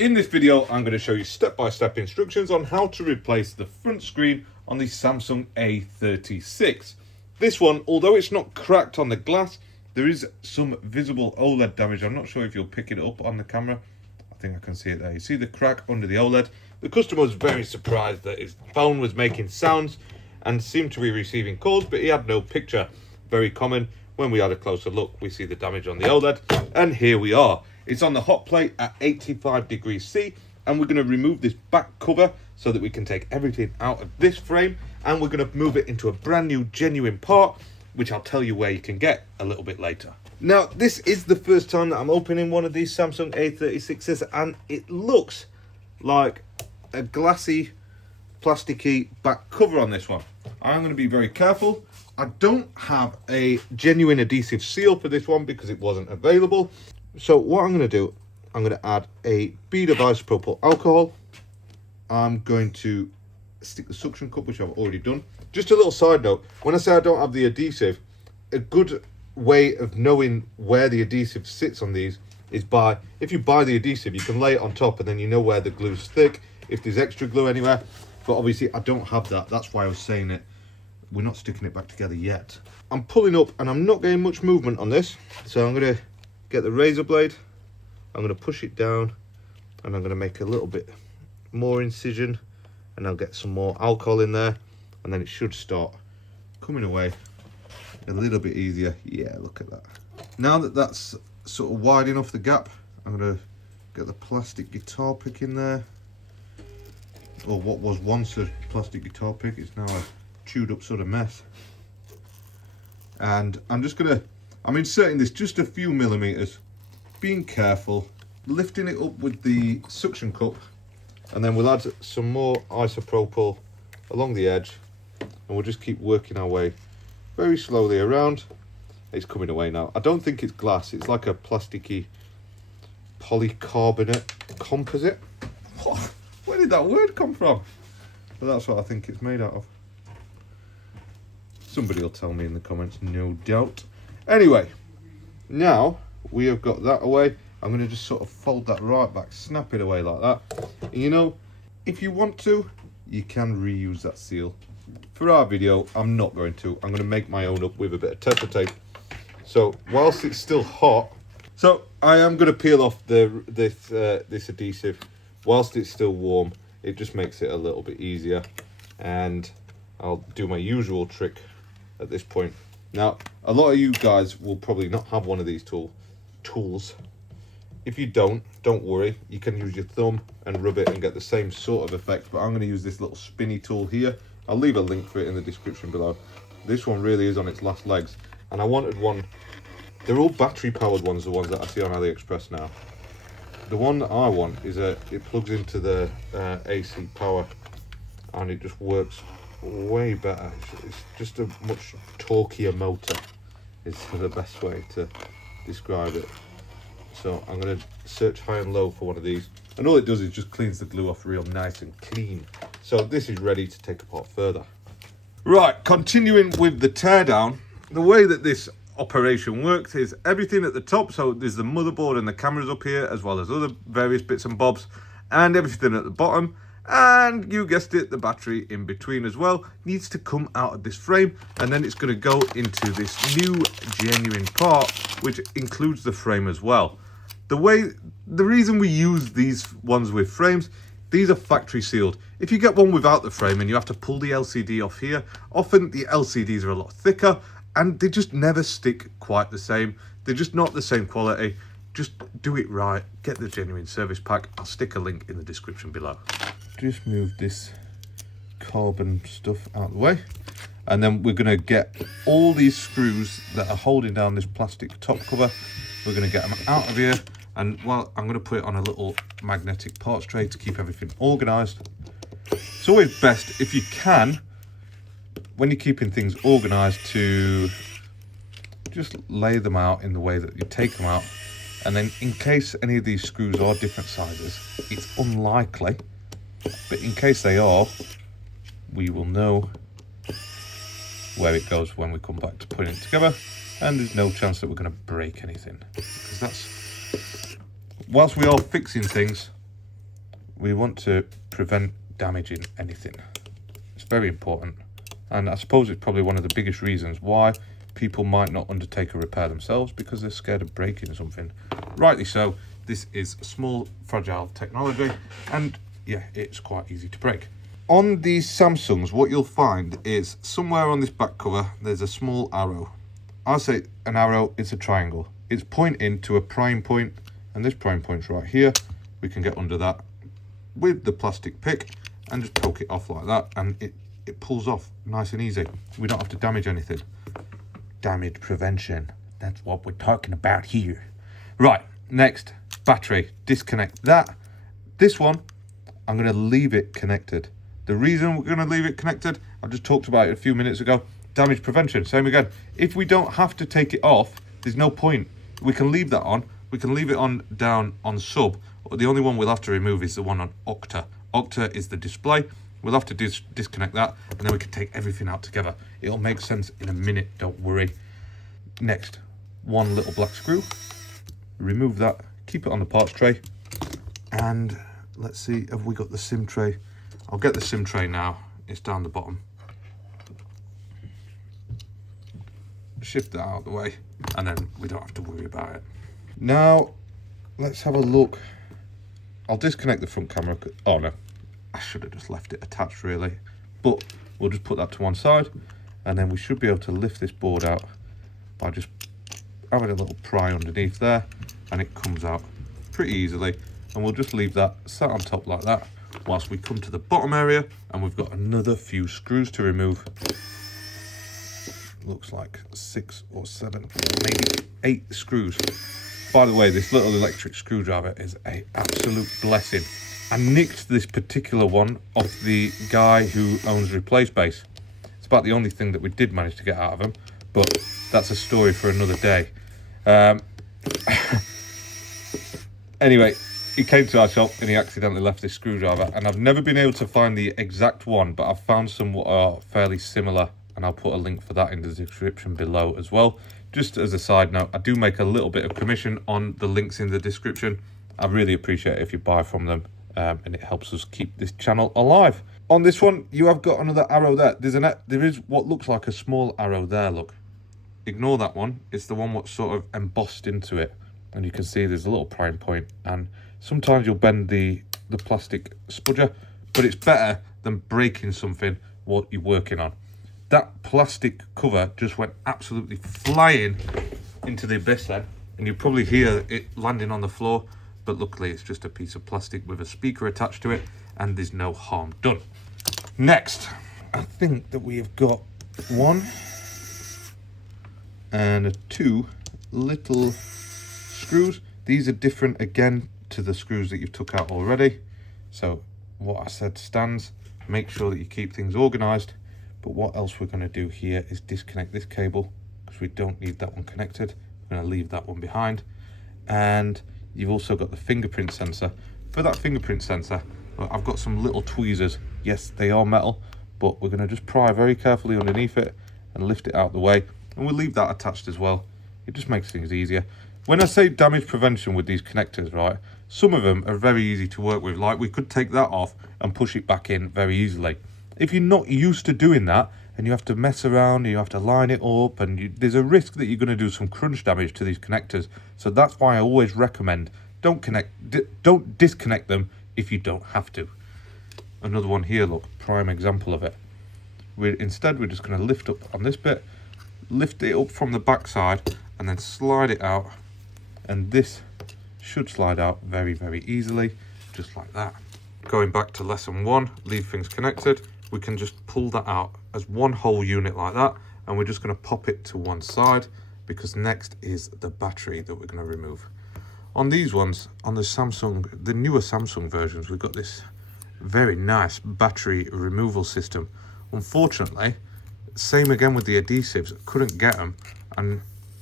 In this video, I'm going to show you step-by-step instructions on how to replace the front screen on the Samsung A36. This one, although it's not cracked on the glass, there is some visible OLED damage. I'm not sure if you'll pick it up on the camera. I think I can see it there. You see the crack under the OLED. The customer was very surprised that his phone was making sounds and seemed to be receiving calls, but he had no picture. Very common. When we had a closer look, we see the damage on the OLED, and here we are. It's on the hot plate at 85 degrees C, and we're going to remove this back cover so that we can take everything out of this frame, and we're going to move it into a brand new genuine part, which I'll tell you where you can get a little bit later. Now, this is the first time that I'm opening one of these Samsung A36s, and it looks like a glassy, plasticky back cover on this one. I'm going to be very careful. I don't have a genuine adhesive seal for this one because it wasn't available. So what I'm going to do, I'm going to add a bead of isopropyl alcohol. I'm going to stick the suction cup, which I've already done. Just a little side note, when I say I don't have the adhesive, a good way of knowing where the adhesive sits on these is by, if you buy the adhesive, you can lay it on top and then you know where the glue's thick, if there's extra glue anywhere. But obviously I don't have that, that's why I was saying it. We're not sticking it back together yet. I'm pulling up and I'm not getting much movement on this. So I'm going to get the razor blade. I'm going to push it down and I'm going to make a little bit more incision, and I'll get some more alcohol in there, and then it should start coming away a little bit easier. Yeah, look at that. Now that that's sort of wide enough the gap, I'm going to get the plastic guitar pick in there. Or what was once a plastic guitar pick, it's now a chewed up sort of mess. And I'm inserting this just a few millimeters, being careful, lifting it up with the suction cup, and then we'll add some more isopropyl along the edge, and we'll just keep working our way very slowly around. It's coming away now. I don't think it's glass, it's like a plasticky polycarbonate composite. Where did that word come from? But that's what I think it's made out of. Somebody will tell me in the comments, no doubt. Anyway, now we have got that away. I'm going to just sort of fold that right back, snap it away like that. And you know, if you want to, you can reuse that seal. For our video, I'm not going to. I'm going to make my own up with a bit of Teflon tape. So whilst it's still hot, so I am going to peel off this adhesive. Whilst it's still warm, it just makes it a little bit easier. And I'll do my usual trick at this point. Now, a lot of you guys will probably not have one of these tools. If you don't worry. You can use your thumb and rub it and get the same sort of effect. But I'm going to use this little spinny tool here. I'll leave a link for it in the description below. This one really is on its last legs. And I wanted one. They're all battery powered ones, the ones that I see on AliExpress now. The one that I want is it plugs into the AC power, and it just works way better. It's just a much torquier motor is the best way to describe it. So I'm going to search high and low for one of these, and all it does is just cleans the glue off real nice and clean. So this is ready to take apart further. Right, continuing with the teardown, the way that this operation works is everything at the top, so there's the motherboard and the cameras up here, as well as other various bits and bobs, and everything at the bottom, and you guessed it, the battery in between as well, needs to come out of this frame, and then it's going to go into this new genuine part, which includes the frame as well. The reason we use these ones with frames, these are factory sealed. If you get one without the frame and you have to pull the LCD off here, often the LCDs are a lot thicker and they just never stick quite the same. They're just not the same quality. Just do it right. Get the genuine service pack. I'll stick a link in the description below. Just move this carbon stuff out of the way. And then we're going to get all these screws that are holding down this plastic top cover. We're going to get them out of here. And well, I'm going to put it on a little magnetic parts tray to keep everything organised. It's always best, if you can, when you're keeping things organised, to just lay them out in the way that you take them out. And then in case any of these screws are different sizes, it's unlikely, but in case they are, we will know where it goes when we come back to putting it together, and there's no chance that we're going to break anything, because that's, whilst we are fixing things, we want to prevent damaging anything. It's very important. And I suppose it's probably one of the biggest reasons why people might not undertake a repair themselves, because they're scared of breaking something. Rightly so. This is small, fragile technology, and yeah, it's quite easy to break. On these Samsungs, what you'll find is somewhere on this back cover, there's a small arrow. I say an arrow, it's a triangle. It's pointing to a prime point, and this prime point's right here. We can get under that with the plastic pick and just poke it off like that, and it pulls off nice and easy. We don't have to damage anything. Damage prevention, that's what we're talking about here. Right, next, battery. Disconnect that. This one, I'm going to leave it connected. The reason we're going to leave it connected, I just talked about it a few minutes ago. Damage prevention, same again. If we don't have to take it off, there's no point. We can leave that on. We can leave it on down on sub. The only one we'll have to remove is the one on Octa. Octa is the display. We'll have to disconnect that, and then we can take everything out together. It'll make sense in a minute, don't worry. Next, one little black screw. Remove that, keep it on the parts tray. And let's see, have we got the SIM tray? I'll get the SIM tray now. It's down the bottom. Shift that out of the way, and then we don't have to worry about it. Now, let's have a look. I'll disconnect the front camera. Oh no, I should have just left it attached really. But we'll just put that to one side, and then we should be able to lift this board out by just having a little pry underneath there, and it comes out pretty easily. And we'll just leave that sat on top like that whilst we come to the bottom area, and we've got another few screws to remove. Looks like 6 or 7, maybe 8 screws. By the way, this little electric screwdriver is an absolute blessing. I nicked this particular one off the guy who owns Replace Base. It's about the only thing that we did manage to get out of him, but that's a story for another day. Anyway, he came to our shop and he accidentally left this screwdriver, and I've never been able to find the exact one, but I've found some what are fairly similar, and I'll put a link for that in the description below as well. Just as a side note, I do make a little bit of commission on the links in the description. I really appreciate it if you buy from them, and it helps us keep this channel alive. On this one, you have got another arrow there. There is what looks like a small arrow there, look. Ignore that one. It's the one what's sort of embossed into it. And you can see there's a little prime point, and sometimes you'll bend the plastic spudger, but it's better than breaking something what you're working on. That plastic cover just went absolutely flying into the abyss then, and you probably hear it landing on the floor, but luckily it's just a piece of plastic with a speaker attached to it, and there's no harm done. Next, I think that we have got 1 and 2 little screws. These are different again to the screws that you've took out already, so what I said stands. Make sure that you keep things organized. But what else we're going to do here is disconnect this cable, because we don't need that one connected. We're going to leave that one behind. And you've also got the fingerprint sensor. For that fingerprint sensor, I've got some little tweezers. Yes, they are metal, but we're going to just pry very carefully underneath it and lift it out of the way. And we'll leave that attached as well. It just makes things easier. When I say damage prevention with these connectors, right, some of them are very easy to work with. Like, we could take that off and push it back in very easily. If you're not used to doing that, and you have to mess around, and you have to line it up, and there's a risk that you're going to do some crunch damage to these connectors. So that's why I always recommend don't disconnect them if you don't have to. Another one here, look, prime example of it. Instead, we're just going to lift up on this bit, lift it up from the back side, and then slide it out. And this should slide out very, very easily, just like that. Going back to lesson 1, leave things connected. We can just pull that out as one whole unit like that, and we're just going to pop it to one side, because next is the battery that we're going to remove. On these ones, on the newer Samsung versions, we've got this very nice battery removal system. Unfortunately, same again with the adhesives, couldn't get them, and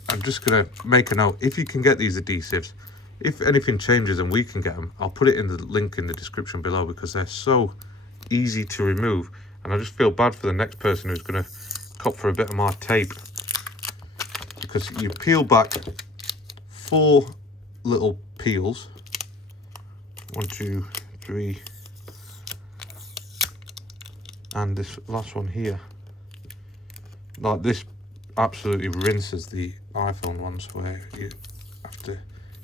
I'm just going to make a note. If you can get these adhesives, if anything changes and we can get them, I'll put it in the link in the description below, because they're so easy to remove. And I just feel bad for the next person who's going to cop for a bit of my tape, because you peel back 4 little peels, 1, 2, 3, and this last one here. Like, this absolutely rinses the iPhone ones where you have to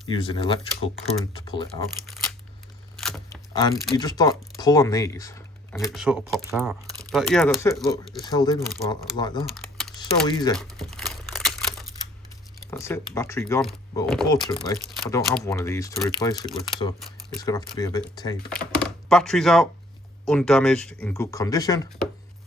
use an electrical current to pull it out. And you just like pull on these and it sort of pops out. But yeah, that's it. Look, it's held in like that. So easy. That's it, battery gone. But unfortunately, I don't have one of these to replace it with, so it's gonna have to be a bit of tape. Battery's out, undamaged, in good condition.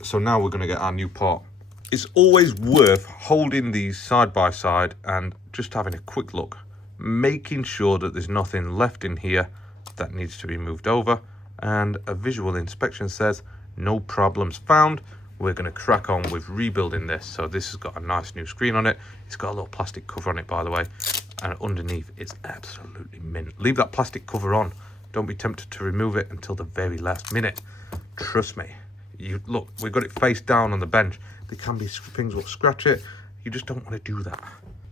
So now we're gonna get our new part. It's always worth holding these side by side and just having a quick look, making sure that there's nothing left in here that needs to be moved over, and a visual inspection says no problems found. We're going to crack on with rebuilding this. So this has got a nice new screen on it. It's got a little plastic cover on it, by the way, and underneath it's absolutely mint. Leave that plastic cover on. Don't be tempted to remove it until the very last minute. Trust me. You look, we've got it face down on the bench. There can be things that scratch it. You just don't want to do that.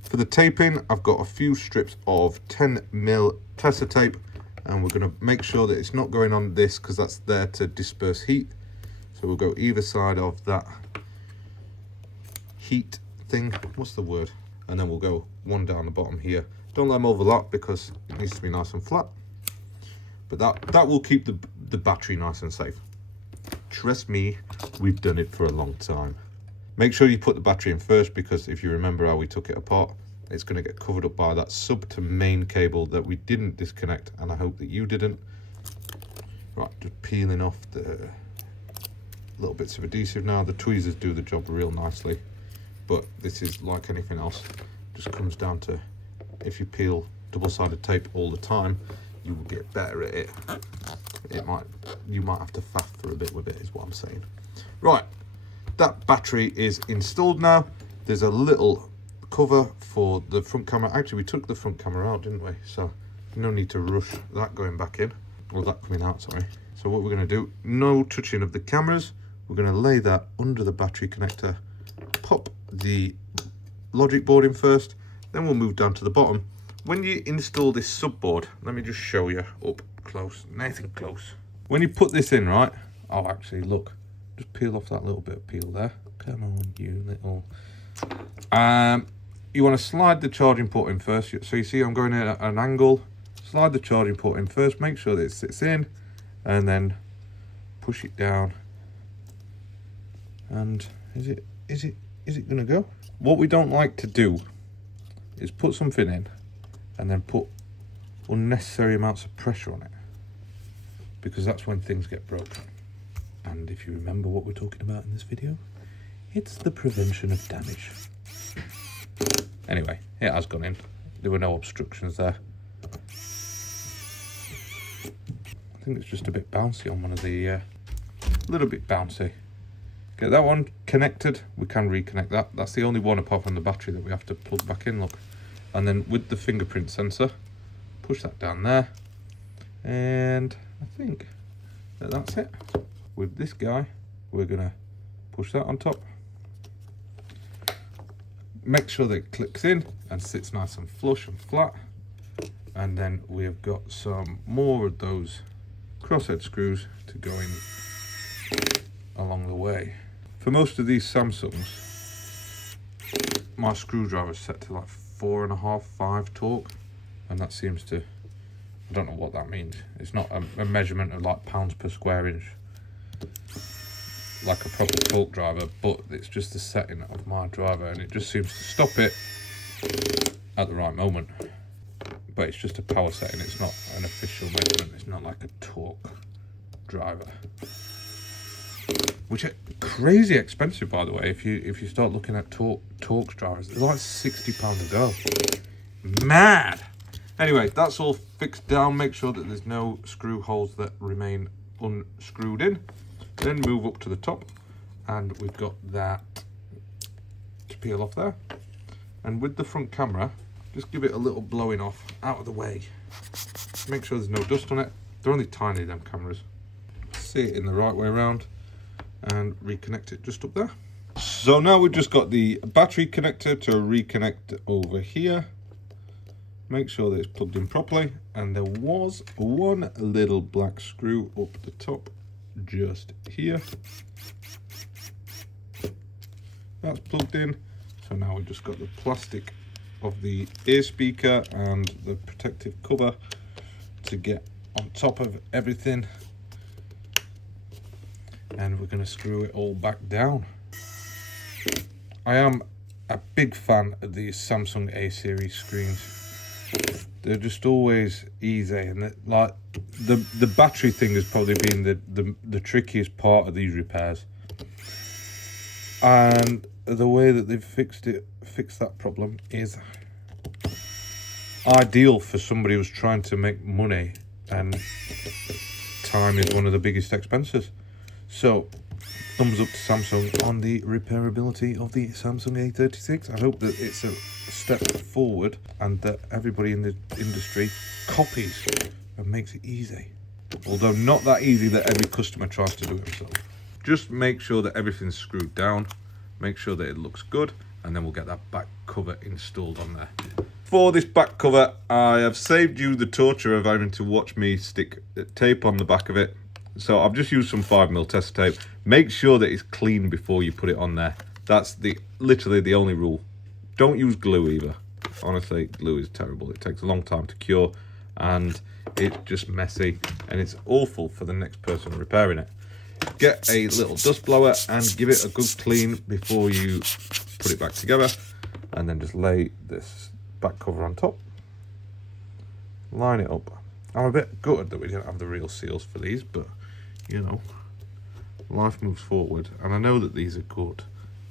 For the taping, I've got a few strips of 10mm Tessa tape, and we're going to make sure that it's not going on this because that's there to disperse heat. So we'll go either side of that heat thing. What's the word? And then we'll go one down the bottom here. Don't let them overlap because it needs to be nice and flat. But that will keep the battery nice and safe. Trust me, we've done it for a long time. Make sure you put the battery in first, because if you remember how we took it apart, it's going to get covered up by that sub to main cable that we didn't disconnect, and I hope that you didn't. Right, just peeling off the little bits of adhesive now. The tweezers do the job real nicely, but this is like anything else. Just comes down to, if you peel double-sided tape all the time, you will get better at it. You might have to faff for a bit with it, is what I'm saying. Right, that battery is installed now. There's a little cover for the front camera. Actually, we took the front camera out, didn't we? So no need to rush that going back in, or that coming out, sorry. So what we're going to do, no touching of the cameras. We're going to lay that under the battery connector, pop the logic board in first, then we'll move down to the bottom. When you install this subboard, let me just show you up close, nice and close. When you put this in, right, oh, actually, look, just peel off that little bit of peel there. Come on, you little. You want to slide the charging port in first. So you see I'm going at an angle. Slide the charging port in first, make sure that it sits in, and then push it down. And is it gonna go? What we don't like to do is put something in and then put unnecessary amounts of pressure on it, because that's when things get broken. And if you remember what we're talking about in this video, it's the prevention of damage. Anyway, it has gone in. There were no obstructions there. I think it's just a bit bouncy on one of the, a little bit bouncy. Get that one connected. We can reconnect that. That's the only one apart from the battery that we have to plug back in, look. And then with the fingerprint sensor, push that down there. And I think that that's it. With this guy, we're gonna push that on top. Make sure that it clicks in and sits nice and flush and flat. And then we've got some more of those crosshead screws to go in along the way. For most of these Samsungs, my screwdriver is set to like 4.5, 5 torque, and that seems to, I don't know what that means. It's not a measurement of like pounds per square inch, like a proper torque driver, but it's just the setting of my driver, and it just seems to stop it at the right moment. But it's just a power setting, it's not an official measurement, it's not like a torque driver. Which are crazy expensive, by the way. If you start looking at torque drivers, they're like £60 a go. Mad. Anyway, that's all fixed down. Make sure that there's no screw holes that remain unscrewed in. Then move up to the top, and we've got that to peel off there. And with the front camera, just give it a little blowing off out of the way. Make sure there's no dust on it. They're only tiny, them cameras. See it in the right way around, and reconnect it just up there. So now we've just got the battery connector to reconnect over here, make sure that it's plugged in properly, and there was one little black screw up the top just here. That's plugged in, so now we've just got the plastic of the ear speaker and the protective cover to get on top of everything, and we're going to screw it all back down. I am a big fan of these Samsung A series screens. They're just always easy, and like the battery thing has probably been the trickiest part of these repairs. And the way that they've fixed that problem is ideal for somebody who's trying to make money, and time is one of the biggest expenses. So thumbs up to Samsung on the repairability of the Samsung A36. I hope that it's a step forward and that everybody in the industry copies and makes it easy. Although not that easy that every customer tries to do it himself. Just make sure that everything's screwed down, make sure that it looks good, and then we'll get that back cover installed on there. For this back cover, I have saved you the torture of having to watch me stick tape on the back of it. So I've just used some 5mm test tape. Make sure that it's clean before you put it on there. That's literally the only rule. Don't use glue either. Honestly, glue is terrible. It takes a long time to cure, and it's just messy, and it's awful for the next person repairing it. Get a little dust blower and give it a good clean before you put it back together, and then just lay this back cover on top. Line it up. I'm a bit gutted that we didn't have the real seals for these, but you know, life moves forward, and I know that these are good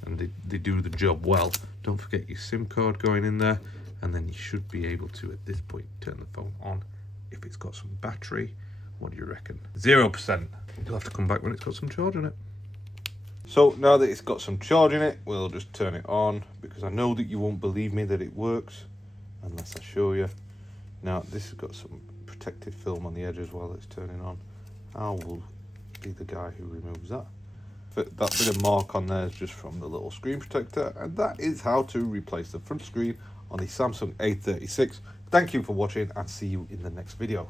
and they do the job well. Don't forget your SIM card going in there, and then you should be able to, at this point, turn the phone on if it's got some battery. What do you reckon? 0%. You'll have to come back when it's got some charge in it. So now that it's got some charge in it, we'll just turn it on, because I know that you won't believe me that it works unless I show you. Now this has got some protected film on the edges while it's turning on. I will be the guy who removes that. But that bit of mark on there is just from the little screen protector, and that is how to replace the front screen on the Samsung A36. Thank you for watching, and see you in the next video.